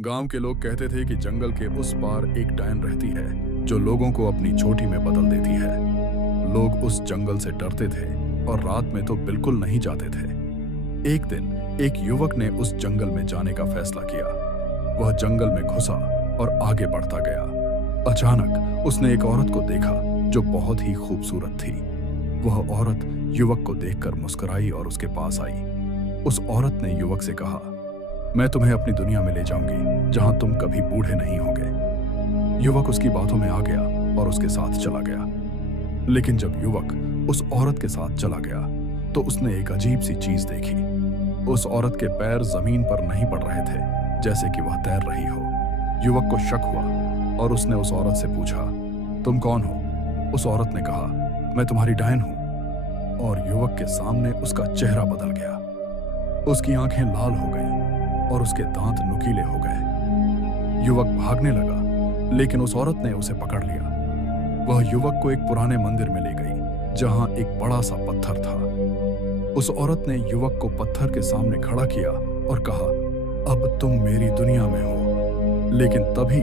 गांव के लोग कहते थे कि जंगल के उस पार एक डायन रहती है जो लोगों को अपनी चोटी में बदल देती है। लोग उस जंगल से डरते थे और रात में तो बिल्कुल नहीं जाते थे। एक दिन एक युवक ने उस जंगल में जाने का फैसला किया। वह जंगल में घुसा और आगे बढ़ता गया। अचानक उसने एक औरत को देखा जो बहुत ही खूबसूरत थी। वह औरत युवक को देखकर मुस्कुराई और उसके पास आई। उस औरत ने युवक से कहा, मैं तुम्हें अपनी दुनिया में ले जाऊंगी जहां तुम कभी बूढ़े नहीं होगे। युवक उसकी बातों में आ गया और उसके साथ चला गया। लेकिन जब युवक उस औरत के साथ चला गया तो उसने एक अजीब सी चीज देखी। उस औरत के पैर जमीन पर नहीं पड़ रहे थे, जैसे कि वह तैर रही हो। युवक को शक हुआ और उसने उस औरत से पूछा, तुम कौन हो? उस औरत ने कहा, मैं तुम्हारी डायन हूं। और युवक के सामने उसका चेहरा बदल गया। उसकी आंखें लाल हो गईं और उसके दांत नुकीले हो गए। युवक भागने लगा, लेकिन उस औरत ने उसे पकड़ लिया। वह युवक को एक पुराने मंदिर में ले गई जहां एक बड़ा सा पत्थर था। उस औरत ने युवक को पत्थर के सामने खड़ा किया और कहा, अब तुम मेरी दुनिया में हो। लेकिन तभी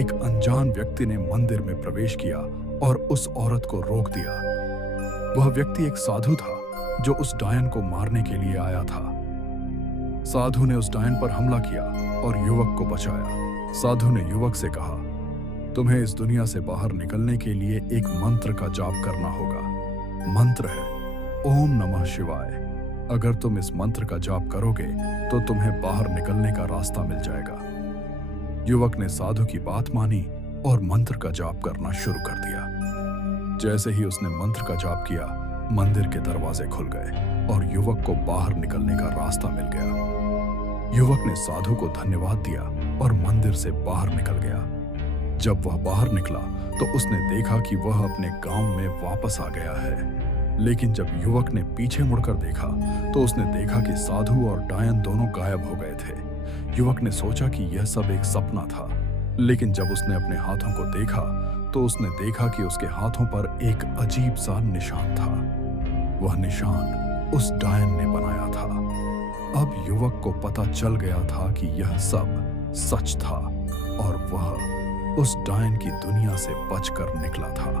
एक अनजान व्यक्ति ने मंदिर में प्रवेश किया और उस औरत को रोक दिया। वह व्यक्ति एक साधु था जो उस डायन को मारने के लिए आया था। साधु ने उस डायन पर हमला किया और युवक को बचाया। साधु ने युवक से कहा, तुम्हें इस दुनिया से बाहर निकलने के लिए एक मंत्र का जाप करना होगा। मंत्र है ओम नमः शिवाय। अगर तुम इस मंत्र का जाप करोगे तो तुम्हें बाहर निकलने का रास्ता मिल जाएगा। युवक ने साधु की बात मानी और मंत्र का जाप करना शुरू कर दिया। जैसे ही उसने मंत्र का जाप किया, मंदिर के दरवाजे खुल गए और युवक को बाहर निकलने का रास्ता मिल गया। युवक ने साधु को धन्यवाद दिया और मंदिर से बाहर निकल गया। जब वह बाहर निकला तो उसने देखा कि वह अपने गांव में वापस आ गया है। लेकिन जब युवक ने पीछे मुड़कर देखा तो उसने देखा कि साधु और डायन दोनों गायब हो गए थे। युवक ने सोचा कि यह सब एक सपना था, लेकिन जब उसने अपने हाथों को देखा तो उसने देखा कि उसके हाथों पर एक अजीब सा निशान था। वह निशान उस डायन ने बनाया था। अब युवक को पता चल गया था कि यह सब सच था और वह उस डायन की दुनिया से बचकर निकला था।